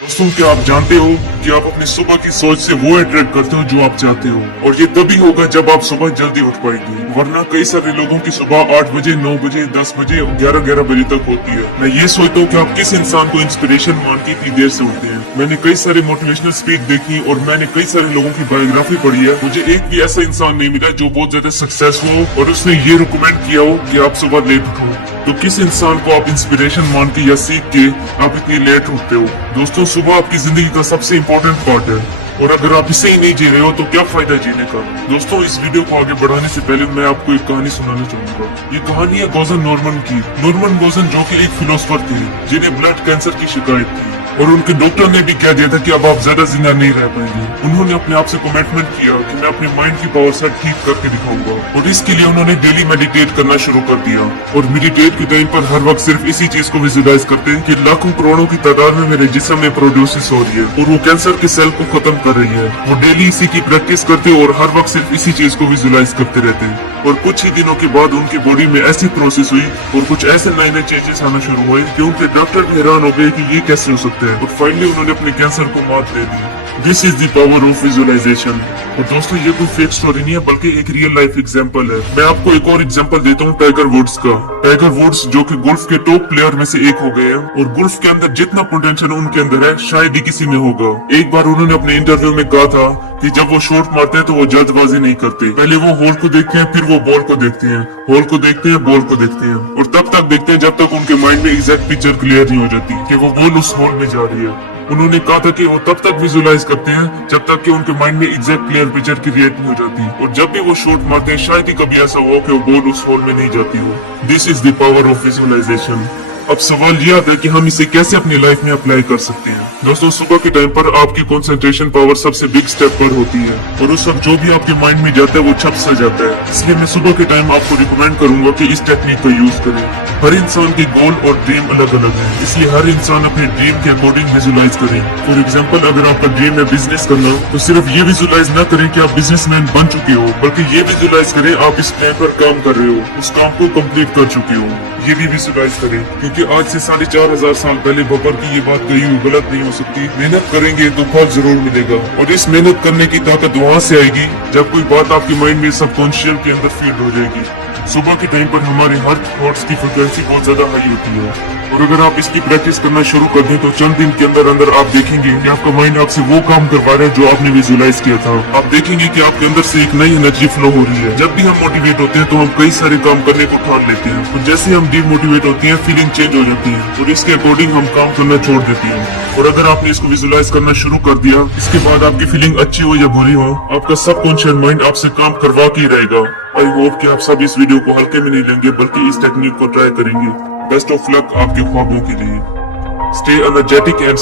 दोस्तों, क्या आप जानते हो कि आप अपनी सुबह की सोच से वो अट्रैक्ट करते हो जो आप चाहते हो, और ये तभी होगा जब आप सुबह जल्दी उठ पाएंगे। वरना कई सारे लोगों की सुबह 8 बजे, 9 बजे, 10 बजे और 11 बजे तक होती है। मैं ये सोचता हूँ कि आप किस इंसान को इंस्पिरेशन मान के इतनी देर से उठते हैं। मैंने कई सारे मोटिवेशनल स्पीच देखी और मैंने कई सारे लोगों की बायोग्राफी पढ़ी है। मुझे एक भी ऐसा इंसान नहीं मिला जो बहुत ज्यादा सक्सेसफुल हो और उसने ये रिकमेंड किया हो कि आप सुबह लेट उठो। तो किस इंसान को आप इंस्पिरेशन मान के या सीख के आप इतनी लेट उठते हो? दोस्तों, सुबह आपकी जिंदगी का सबसे इम्पोर्टेंट पार्ट है, और अगर आप इसे ही नहीं जी रहे हो तो क्या फायदा जीने का। दोस्तों, इस वीडियो को आगे बढ़ाने से पहले मैं आपको एक कहानी सुनाना चाहूंगा। ये कहानी है गोजन नॉर्मन की। नॉर्मन गोजन जो कि एक फिलोसोफर थे जिन्हें ब्लड कैंसर की शिकायत थी, और उनके डॉक्टर ने भी कह दिया था कि अब आप ज्यादा जिंदा नहीं रह पाएंगे। उन्होंने अपने आप से कमिटमेंट किया कि मैं अपने माइंड की पावर से ठीक करके दिखाऊंगा, और इसके लिए उन्होंने डेली मेडिटेट करना शुरू कर दिया। और मेडिटेट के टाइम पर हर वक्त सिर्फ इसी चीज को विजुलाइज करते हैं कि लाखों करोड़ों की तादाद में मेरे जिस्म में प्रोड्यूस हो रही है और वो कैंसर के सेल को खत्म कर रही है। वो डेली इसी की प्रैक्टिस करते और हर वक्त सिर्फ इसी चीज को विजुलाइज करते रहते हैं। और कुछ ही दिनों के बाद उनकी बॉडी में ऐसी प्रोसेस हुई और कुछ ऐसे नए नए चेंजेस आना शुरू हुए कि उनके डॉक्टर भी हैरान हो गए कि ये कैसे हो सकता है। और फाइनली उन्होंने अपने कैंसर को मात दे दी। This is the power of visualisation. और दोस्तों, ये कोई फेक स्टोरी नहीं है बल्कि एक रियल लाइफ एग्जांपल है। मैं आपको एक और एग्जांपल देता हूँ टाइगर वुड्स का। टाइगर वुड्स जो कि गोल्फ के टॉप प्लेयर में से एक हो गए हैं, और गोल्फ के अंदर जितना पोटेंशियल उनके अंदर है शायद ही किसी में होगा। एक बार उन्होंने अपने इंटरव्यू में कहा था कि जब वो शॉट मारते हैं तो वो जल्दबाजी नहीं करते। पहले वो होल को देखते हैं, फिर वो बॉल को देखते हैं, होल को देखते हैं, बॉल को देखते हैं, और तब तक देखते हैं जब तक उनके माइंड में एग्जैक्ट पिक्चर क्लियर नहीं हो जाती कि वो बॉल उस होल में जा रही है। उन्होंने कहा था कि वो तब तक विजुलाइज करते हैं जब तक कि उनके माइंड में एग्जैक्ट क्लियर पिक्चर क्रिएट नहीं हो जाती, और जब भी वो शॉट मारते हैं शायद ही कभी ऐसा हो कि वो बॉल उस होल में नहीं जाती हो। This is the power of visualisation. अब सवाल यह आता है कि हम इसे कैसे अपनी लाइफ में अप्लाई कर सकते हैं। दोस्तों, सुबह के टाइम पर आपकी कंसंट्रेशन पावर सबसे बिग स्टेप पर होती है, और उस वक्त जो भी आपके माइंड में जाता है वो छप सा जाता है। इसलिए मैं सुबह के टाइम आपको रिकमेंड करूंगा कि इस टेक्निक का यूज करें। हर इंसान के गोल और ड्रीम अलग अलग है, इसलिए हर इंसान अपने ड्रीम के अकॉर्डिंग विजुलाइज करें। फॉर एग्जाम्पल, अगर आपका ड्रीम है बिजनेस करना, तो सिर्फ ये विजुलाइज न करें कि आप बिजनेसमैन बन चुके हो, बल्कि ये विजुलाइज करें आप इस प्लान पर काम कर रहे हो, उस काम को कंप्लीट कर चुके हो। ये भी विजुलाइज करें, क्योंकि आज से 4500 साल पहले बबर की ये बात कही हुई गलत नहीं हो सकती। मेहनत करेंगे तो फल जरूर मिलेगा, और इस मेहनत करने की ताकत वहाँ से आएगी जब कोई बात आपके माइंड में सबकॉन्शियस के अंदर फीड हो जाएगी। सुबह के टाइम पर हमारे हर थॉट्स की फ्रिक्वेंसी बहुत ज्यादा हाई होती है, और अगर आप इसकी प्रैक्टिस करना शुरू कर दें तो चंद दिन के अंदर अंदर आप देखेंगे कि आपका माइंड आपसे वो काम करवा रहा है जो आपने विजुलाइज किया था। आप देखेंगे कि आपके अंदर से एक नई एनर्जी फ्लो हो रही है। जब भी हम मोटिवेट होते हैं तो हम कई सारे काम करने को ठान लेते हैं, और जैसे हम डीमोटिवेट होते हैं फीलिंग चेंज हो जाती है, और इसके अकॉर्डिंग हम काम करना छोड़ देते हैं। और अगर आपने इसको विजुलाइज करना शुरू कर दिया, इसके बाद आपकी फीलिंग अच्छी हो या बुरी हो, आपका सबकॉन्शियस माइंड आपसे काम करवा के ही रहेगा। आई होप कि आप सब इस वीडियो को हल्के में नहीं लेंगे बल्कि इस टेक्निक को ट्राई करेंगे। बेस्ट ऑफ लक आपके ख्वाबों के लिए। Stay energetic and